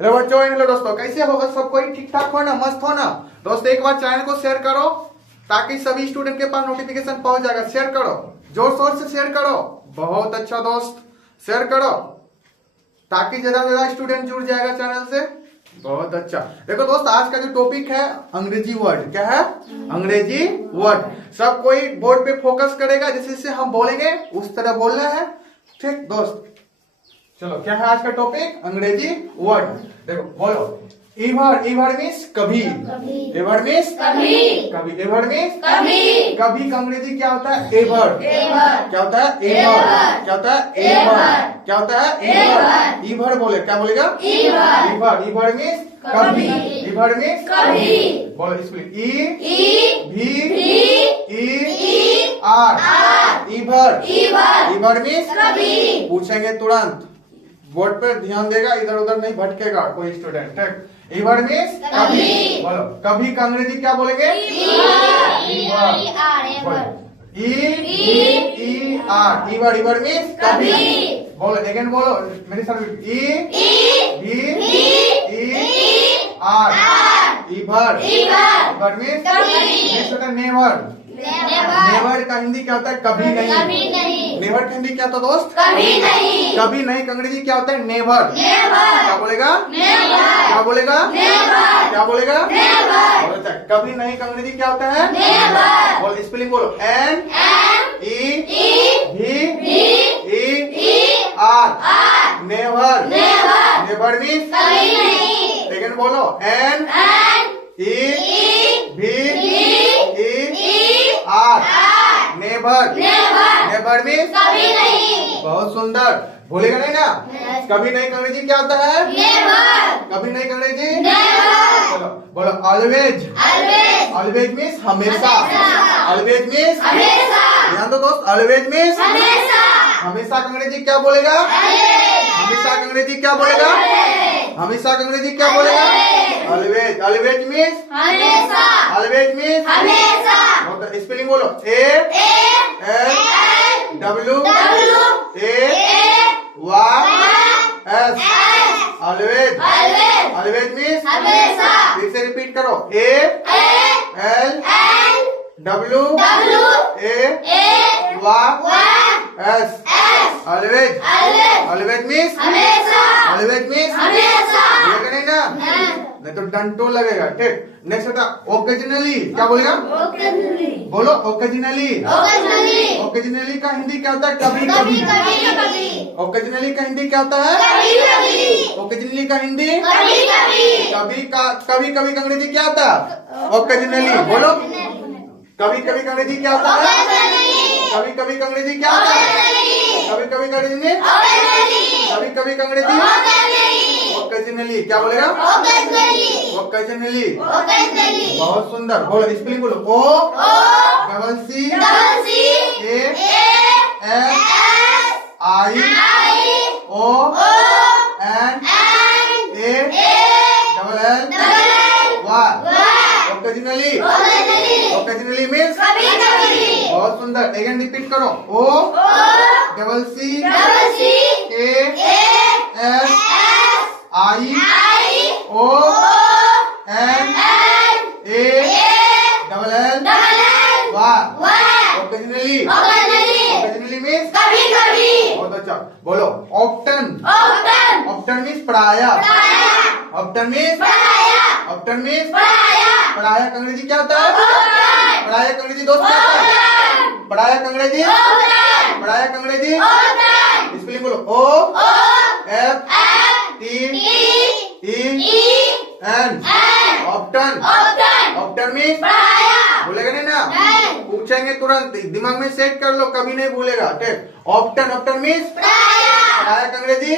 Hello बच्चों, hello दोस्तों, कैसे होगा सब कोई? ठीक ठाक हो ना? मस्त हो ना? दोस्तों एक बार चैनल को शेयर करो ताकि सभी स्टूडेंट के पास नोटिफिकेशन पहुंच जाएगा। शेयर करो, जोर शोर से शेयर करो। बहुत अच्छा दोस्त, शेयर करो ताकि ज्यादा से ज्यादा स्टूडेंट जुड़ जाएगा चैनल से। बहुत अच्छा। देखो दोस्त, आज का जो टॉपिक है अंग्रेजी वर्ड। क्या है? अंग्रेजी वर्ड। सब कोई बोर्ड पे फोकस करेगा, जैसे जैसे हम बोलेंगे उस तरह बोलना है। ठीक दोस्त, चलो क्या है आज का टॉपिक? अंग्रेजी वर्ड। देखो बोलो, एवर। एवर मीन्स कभी। एवर मीन्स कभी। कभी। एवर मीन्स कभी। कभी का अंग्रेजी क्या होता है? एवर। क्या होता है? एवर। क्या होता है? एवर। क्या होता है? एवर। एवर बोले, क्या बोलेगा? एवर। एवर मीन्स कभी। एवर मीन्स कभी। बोलो इसमें ई भी E R. Ever. Ever means कभी। पूछेंगे तुरंत, बोर्ड पर ध्यान देगा, इधर उधर नहीं भटकेगा कोई स्टूडेंट। ठीक। एवर मीन्स कभी। बोलो, कभी का अंग्रेजी क्या बोलेंगे? E R. Ever. Ever means कभी। बोलो अगेन, बोलो मेरे साथ। E R. Ever. Ever means next होता है नेवर। नेवर का हिंदी क्या होता है? कभी नहीं। नेवर का हिंदी क्या होता है दोस्त? कभी नहीं। कभी नहीं का अंग्रेजी क्या होता है? नेवर। क्या बोलेगा? क्या बोलेगा? क्या बोलेगा? कभी नहीं का अंग्रेजी क्या होता है? बोलो स्पेलिंग, बोलो N E R. Never. Never means कभी नहीं। सेकंड बोलो, N E R. Never. Never means कभी नहीं। बहुत सुंदर, भूलेगा नहीं ना? कभी नहीं का अंग्रेजी क्या होता है? कभी नहीं का अंग्रेजी चलो बोलो, ऑलवेज। ऑलवेज मीन्स हमेशा। ऑलवेज मीन्स ध्यान दो दोस्त, ऑलवेज मीन्स हमेशा का अंग्रेजी क्या बोलेगा? हमेशा का अंग्रेजी क्या बोलेगा? हमेशा का अंग्रेजी क्या बोलेगा? ऑलवेज। ऑलवेज मीन्स हमेशा। ऑलवेज मीन्स हमेशा। स्पेलिंग बोलो, A L W A Y S. Always. Always means हमेशा। फिर से रिपीट करो, A L W A Y S. Always. Always means हमेशा। ऑलवेज मीन्स हमेशा। नहीं ना? नहीं तो डंटो लगेगा। ठीक। नेक्स्ट होता ओकेजनली। क्या बोलेगा? बोलो ओकेजनली। ओकेजनली का हिंदी क्या होता है? कभी कभी। ओकेजनली का हिंदी क्या होता है? ओकेजनली का हिंदी कभी कभी का अंग्रेजी क्या होता है? ओकेजनली। बोलो, कभी कभी का अंग्रेजी क्या होता है? कभी कभी का अंग्रेजी क्या होता है? कभी कभी का अंग्रेजी कभी कभी का अंग्रेजी ओकेजनली। क्या बोलेगा? ओकेजनली। बहुत सुंदर। बोलो स्पेलिंग, बोलो O double C A S I O N A double L Y. Occasionally. Occasionally means बहुत सुंदर। अगेन रिपीट करो, O double C A S I O N A double L Y. Occasionally. Occasionally means बहुत अच्छा। बोलो often. Often means प्रायः। Often means प्रायः का अंग्रेजी क्या होता है? प्रायः का अंग्रेजी दोस्त क्या होता है? प्रायः का अंग्रेजी प्रायः का अंग्रेजी स्पेलिंग बोलो, O F T E N. Often. Often means भूलेगा नहीं ना? पूछेंगे तुरंत, दिमाग में सेट कर लो, कभी नहीं भूलेगा। ठीक। ऑफ्टन। ऑफ्टन मीन्स प्रायः का अंग्रेजी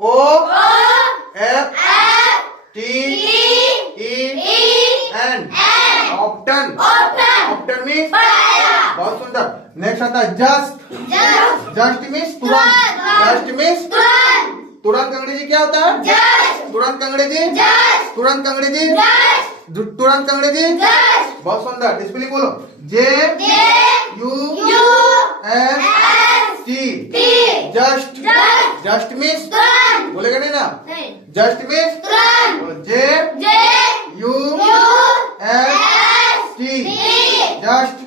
O F T E N. Often. Often means बहुत सुंदर। नेक्स्ट आता है जस्ट। जस्ट मीन्स तुरंत। जस्ट मीन्स तुरंत का अंग्रेजी क्या होता है? तुरंत का अंग्रेजी तुरंत का अंग्रेजी तुरंत का अंग्रेजी बहुत सुंदर। स्पेलिंग बोलो, J U S T. Just. Just means बोलेगा नहीं ना? नहीं। जस्ट मीन्स तुरंत। J U S T, just.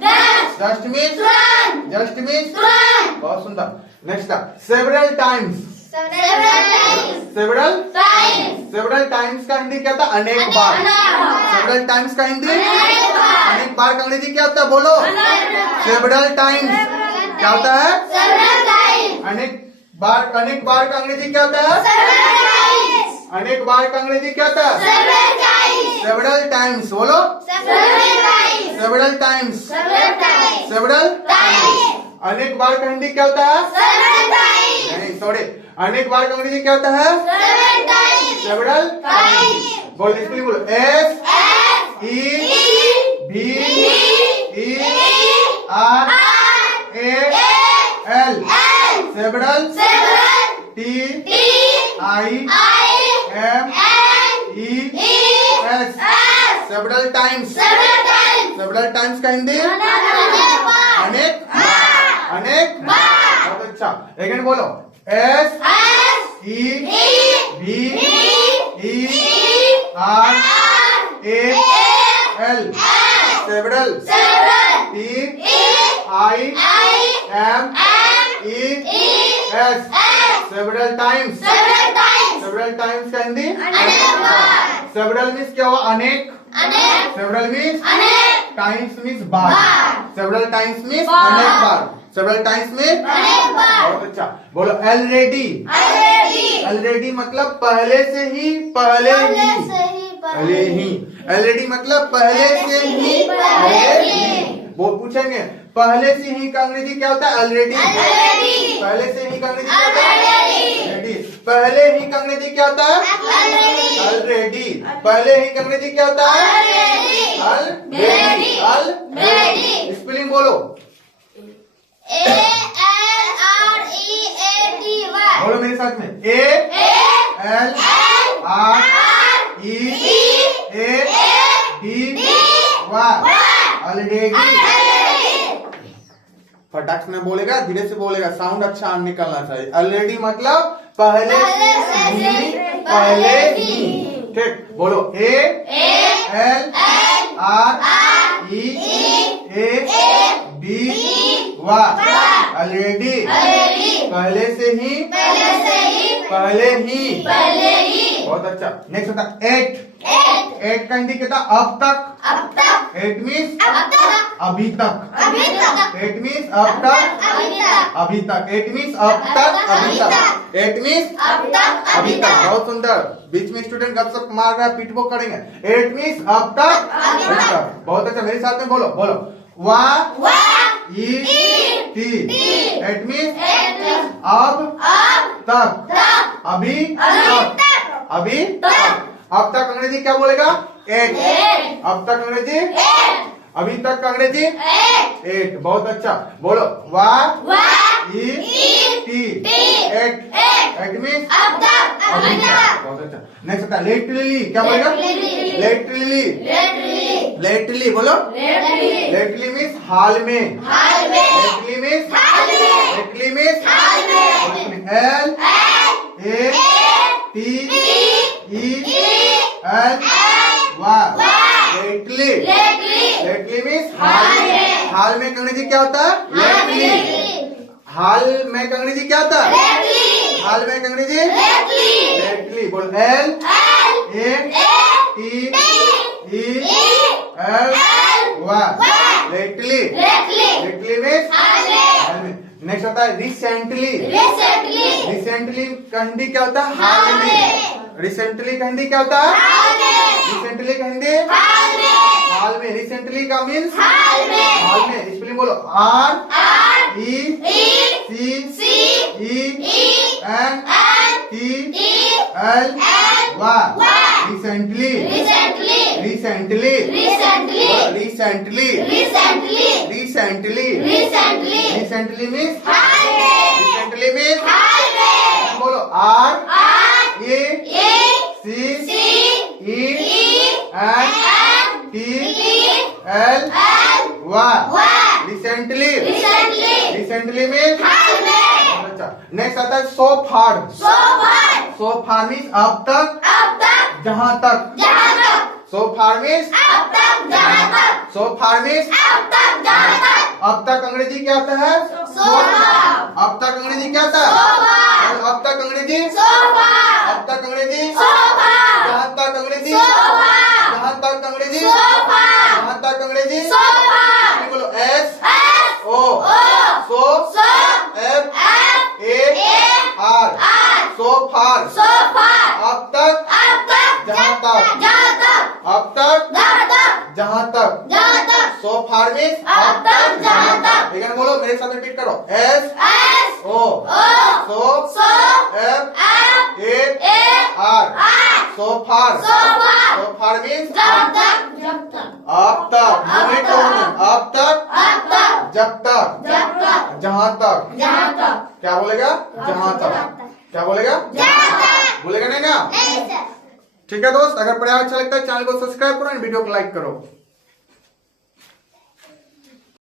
Just means तुरंत। जस्ट मीन्स तुरंत। बहुत सुंदर। Next several times. Several several times का हिंदी क्या था? अनेक बार। सेवरल टाइम्स का हिंदी अनेक बार का अंग्रेजी क्या होता है? बोलो। सेवरल टाइम्स क्या होता है? अनेक बार का अंग्रेजी क्या होता है? अनेक बार का अंग्रेजी क्या होता है? Several times. बोलो। Several times. सेवरल अनेक बार का हिंदी क्या होता है? नहीं, सॉरी। अनेक बार का अंग्रेजी क्या होता है? सेवरल। बोलो, स्पेलिंग बोलो। S E B E R A L. Several. T I M E S. Several times. Several times का हिंदी अनेक। अनेक। बहुत अच्छा। लेकिन बोलो। S E B E R A L. Several. T I M E S. Several times. Several times का हिंदी सेवरल मीन्स क्या हुआ? अनेक। सेवरल मीन्स टाइम्स मीन्स बार। सेवरल टाइम्स मीन्स अनेक बार। सेवरल टाइम्स में बहुत अच्छा। बोलो ऑलरेडी। ऑलरेडी मतलब पहले से ही। पहले ही। ऑलरेडी मतलब पहले से ही। वो पूछेंगे पहले से ही का अंग्रेजी क्या होता है? ऑलरेडी। पहले से ही का अंग्रेजी क्या होता है? ऑलरेडी। पहले ही का अंग्रेजी क्या होता है? ऑलरेडी। पहले ही का अंग्रेजी क्या होता है? ऑलरेडी। स्पेलिंग बोलो। बोलो मेरे साथ में। A L R E A D Y. Already. फटाक से बोलेगा, धीरे से बोलेगा, साउंड अच्छा निकलना चाहिए। ऑलरेडी मतलब पहले से ही। पहले ही। ठीक। बोलो। A L R E A D Y. Already. पहले से ही। पहले ही। बहुत अच्छा। नेक्स्ट होता एट। एट का हिंदी कहता अब तक। एट मीन्स अभी तक। एट मीन्स अब तक। अभी तक। एट मीन्स अब तक। अभी तक। एट मीन्स अभी तक। बहुत सुंदर। बीच में स्टूडेंट गपशप मार रहा है, पीटबो करेंगे। एट मीन्स अब तक। अभी तक। बहुत अच्छा। मेरे साथ में बोलो। बोलो। Y E T. Eight means अब तक। अभी तक। अभी तक। अब तक अंग्रेजी क्या बोलेगा? एट। अब तक अंग्रेजी अभी तक का अंग्रेजी एट। बहुत अच्छा। बोलो। Y E T. Yet. Yet means अभी तक। बहुत अच्छा। नेक्स्ट होता है लेटली। क्या बोलेगा? लेटली। लेटली। बोलो। लेटली मीन्स हाल में। Lately means lately means L A T E L Y. Lately. Lately means हाल में। हाल में अंग्रेजी क्या होता है? लेटली। हाल में अंग्रेजी क्या होता है? हाल में अंग्रेजी लेटली। बोल। L A T E L Y. Lately. Lately means हाल में। नेक्स्ट होता है रिसेंटली। रिसेंटली का हिंदी क्या होता है? हाल में। रिसेंटली का हिंदी क्या होता है? रिसेंटली का हिंदी हाल में। रिसेंटली का मीन्स हाल में। स्पेलिंग बोलो। R E C E N T L Y. Recently. Recently. Recently. Recently. Recently means recently means बोलो। R A C E N T L Y. Recently. Recently means अच्छा। Next आता है सो far. So far means अब तक, जहां तक। सो far means so far means अब तक अंग्रेजी क्या आता है? अब तक अंग्रेजी क्या आता है? अब तक अंग्रेजी, अब तक अंग्रेजी, जहां तक अंग्रेजी, जहां तक अंग्रेजी, जहां तक अंग्रेजी। बोलो S O, so F A R, so far, अब तक, जहां तक, अब तक, जहां तक। सो फार मीन्स अब तक, जहां तक। ठीक है, बोलो मेरे साथ रिपीट करो। S O, so F A R, so far. So far means अब तक, अब तक, जब तक, जहां तक। क्या बोलेगा? जहां तक। क्या बोलेगा? बोलेगा नहीं ना? ठीक है दोस्त, अगर पढ़ाई अच्छा लगता है चैनल को सब्सक्राइब करो एंड वीडियो को लाइक करो।